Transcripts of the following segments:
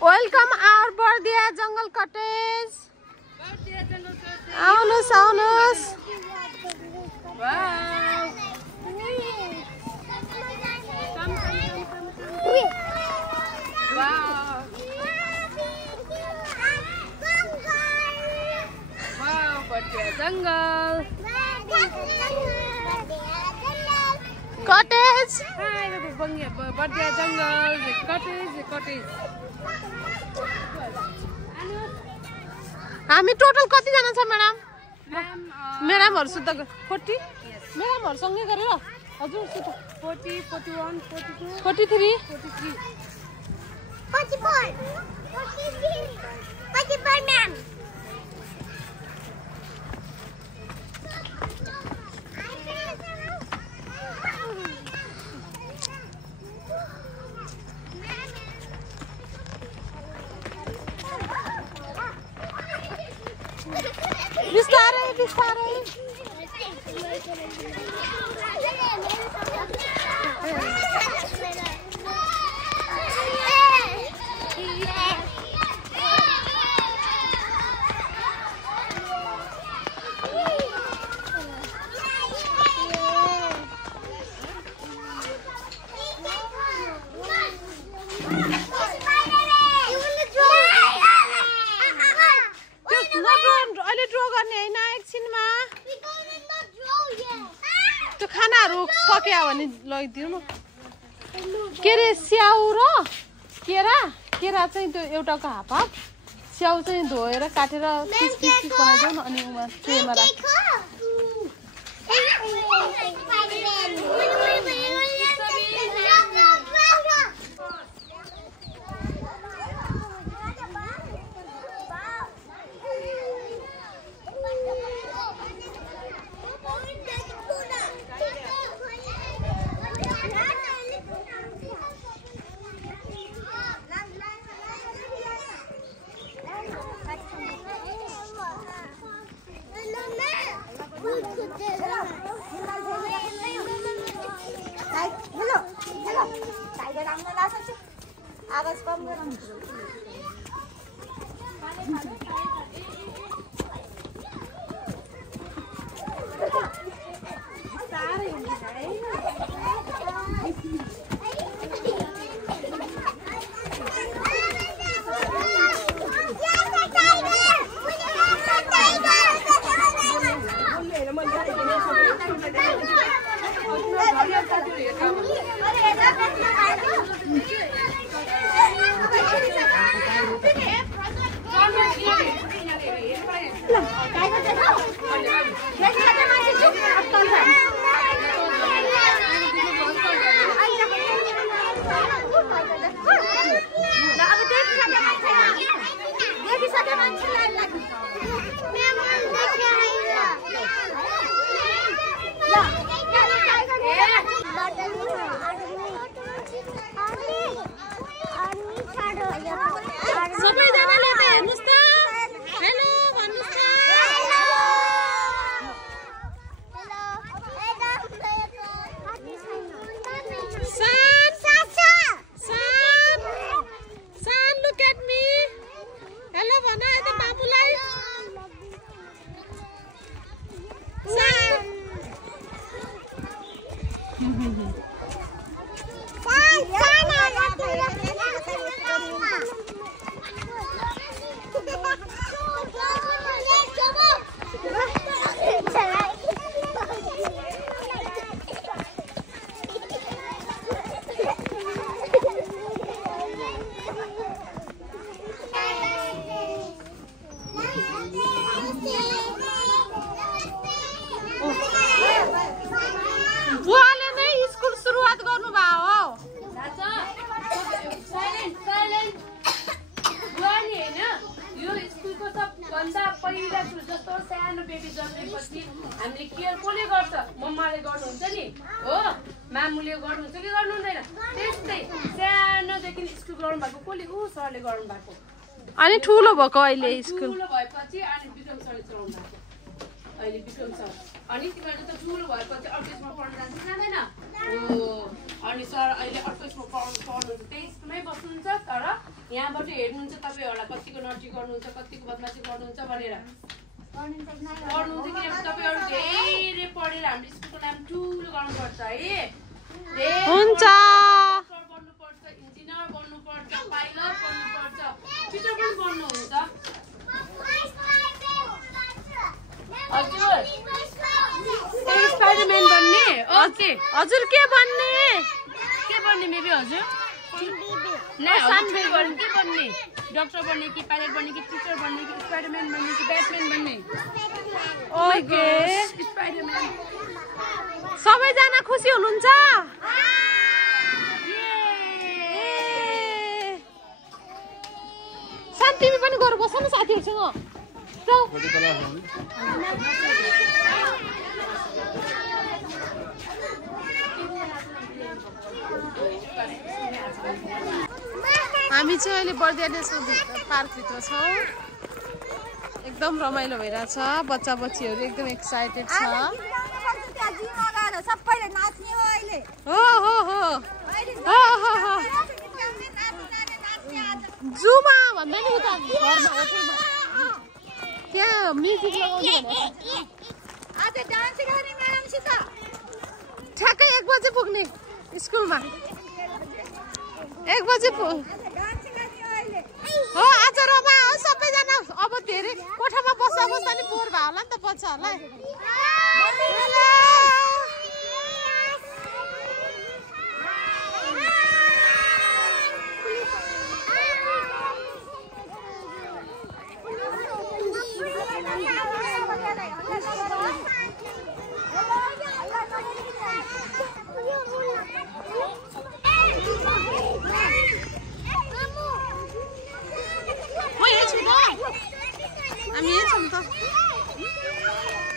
Welcome our Bardia Jungle Cottage. Aunus, Aunus. Wow. Wow. Wow, Bardia Jungle. Cottage. Hi, Bardia Jungle. The cottage, the cottage. हामी total कति जना छ madam? म्याडमहरु सुत 40? म्याडमहरु सँगै गरेर हजुर सुत 40, 41, 42, 43, 43. 44, 44 ma'am. बिस्तारै बिस्तारै सकिया भने लगिदिनु न के रे स्याउ र केरा चाहिँ त्यो एउटाको हाफ हाफ स्याउ चाहिँ धोएर काटेर पिस पिस बनाइदेऊ न अनि उमा ट्रेमा राख आवाज कम गर्नु हामीले केयर कसले गर्छ मम्माले गर्नुहुन्छ नि हो मामुले गर्नुहुन्छ कि गर्नु हुँदैन त्यस्तै सानोदेखि स्कुल गराउनु भएको कसले सरले गराउनु भएको अनि ठुलो भएको अहिले स्कुल ठुलो भएपछि अनि विक्रम सरले चलाउनु भएको अहिले विक्रम सर अनि तिमीहरू त ठुलो भएपछि 28 मा पढ्न जान्छ जाँदैन हो अनि सर अहिले 28 मा पढ्नुहुन्छ त्यही स्कुलमै बस्नुहुन्छ तर यहाँबाट हेर्नुहुन्छ तपाईहरुलाई कतिको नटी गर्नुहुन्छ कतिको बदमासी गर्नुहुन्छ भनेर पढ्नुहुन्छ किनभने तपाईहरु धेरै पढेर हाम्रो स्कुलको नाम ठुलो गर्नुपर्छ है हुन्छ बन्नुपर्छ इन्जिनियर बन्नुपर्छ पाइलट बन्नुपर्छ टिचर पनि बन्नुहुन्छ हजुर स्पाइडरम्यान बन्ने ओके हजुर के बन्ने मेबी हजुर नै सानबे बन्ने के बन्ने डाक्टर बन्ने कि पाइलट बन्ने कि टिचर बन्ने कि स्पाइडरम्यान बन्ने कि ब्याटम्यान बन्ने ओके स्पाइडरम्यान सबैजना खुसी हुनुहुन्छ सान तिमी पनि गएर बस न साथीहरुसँग जाऊ हामी चाहिँ अहिले बर्दिया नेसनल पार्कभित्र छौँ एकदम रमाइलो भइरहेछ बच्चा बच्चीहरू एकदम एक्साइटेड छ सबैले नाच्ने हो अहिले हो हो हो जुमा भन्दा नि उता घरमा होटलमा त्यहाँ म्युजिक लगाउने आज डान्स गर्ने म्याडमसित ठ्याक्कै 1 बजे पुग्ने स्कुलमा 1 बजे हो आज रमा हो सबैजना अब धेरै कोठामा बस्दा बस्दा नि बोर भयो होला नि त बच्चाहरूलाई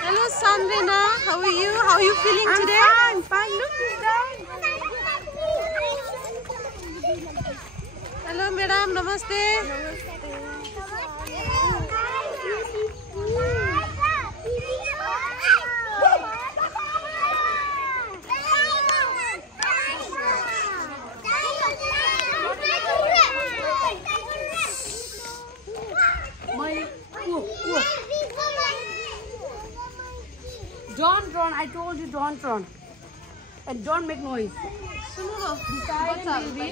Hello Sandrina, how are you? How are you feeling today? I'm fine. Look, he's down. Hello madam, namaste. Don't run, I told you don't run. And don't make noise. Be silent, baby.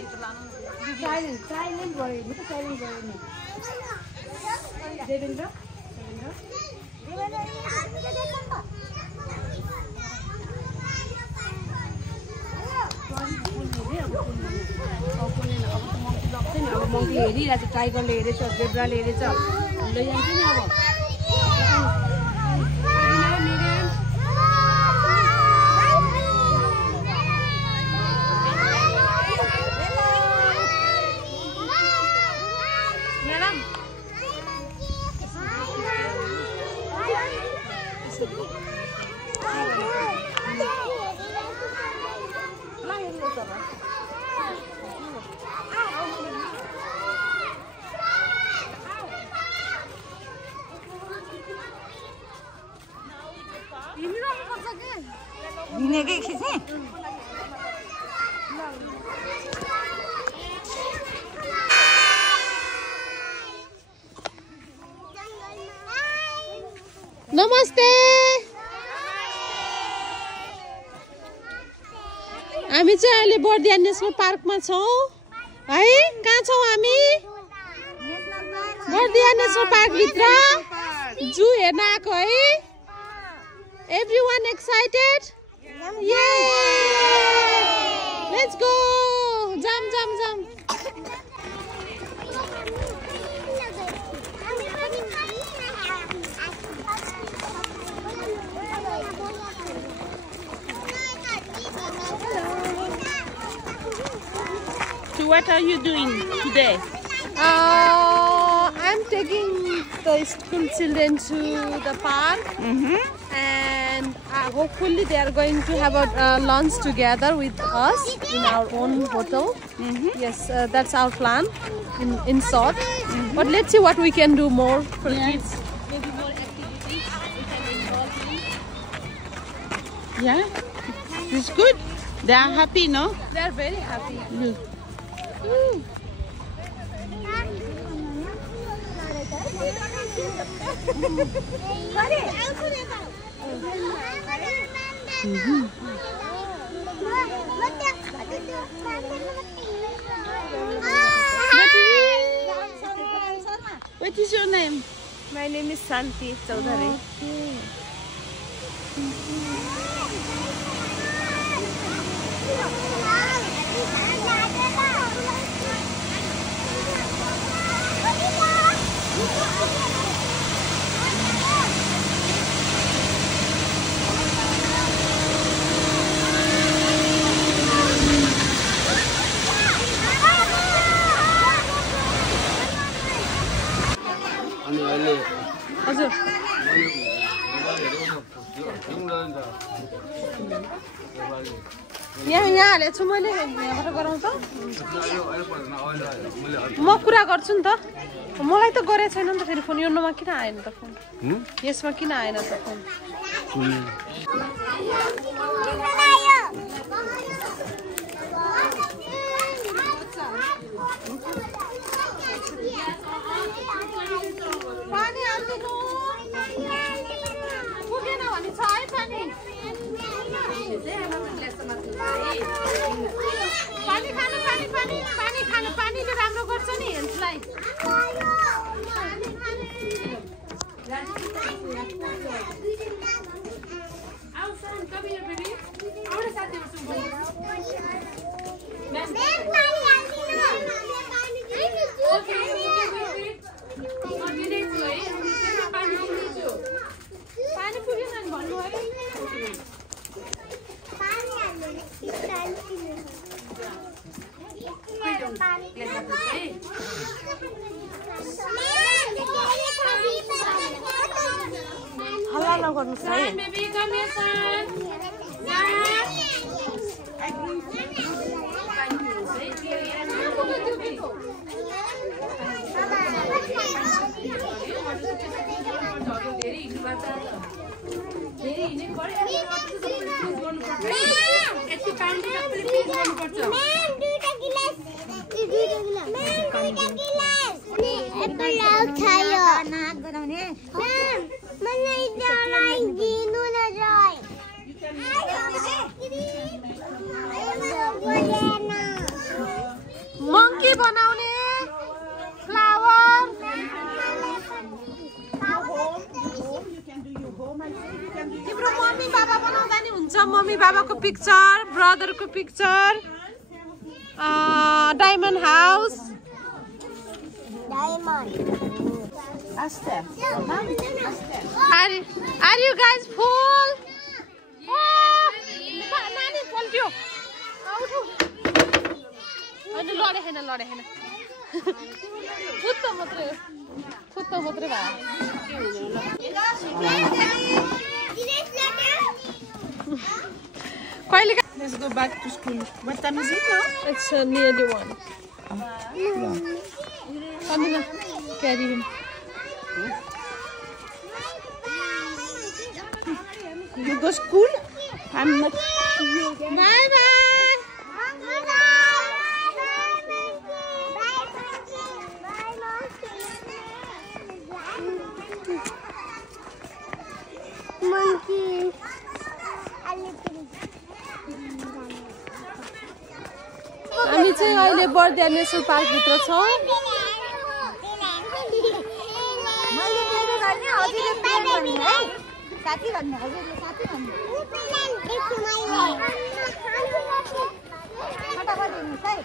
Be silent. Silent, worry. Look at silent, worry. Devendra? अब monkey हेरिरहेछ टाइगरले हेरेछ जेब्राले हेरेछ लैजान्छ नि अब नमस्ते हामी चाहिँ अहिले Bardiya national पार्कमा छौं है कहाँ छौं हामी बर्दिया नेसनल पार्क भित्र जू हेर्न आएको है everyone excited Yay! Let's go! Jump, jump, jump! So what are you doing today? I'm taking the school children to the park and hopefully they are going to have a lunch together with us in our own hotel. Yes, that's our plan in short. But let's see what we can do more for kids. Maybe more activities we can involve in. Yeah, it's good. They are happy, no? They are very happy. What is your name? My name is Santi Chaudhary. हजुर यहाँ हालेको छु मैले यहाँबाट गराउँ त म कुरा गर्छु नि त मलाई त गरेको छैन नि त फेरि फोन योमा किन आएन त फोन यसमा किन आएन त फोन पानी हाल्दिनु पुगेन भने छ है पानी पानी खानु पानी पानी पानी खानु पानीले राम्रो गर्छ नि हेल्थलाई पानी पुगेन नि भन्नु है हल्ला नगर्नुस् है monkey बनाउने flower तिम्रो मम्मी बाबा बनाउँदा नि हुन्छ मम्मी बाबाको पिक्चर ब्रदरको picture diamond house Are you guys full? नानी पल्ट्यो अनि लडे हैन फुत्त मात्रै भयो कहिले Let's go back to school. What time is it now? It's nearly 1. Come on, carry him. You go school? I'm not. Bye bye. Monkey. हामी चाहिँ अहिले बर्दिया नेसनल पार्क भित्र छौं साथी भन्नु हजुरले साथी भन्नु फटाफट हिँड्नुस् है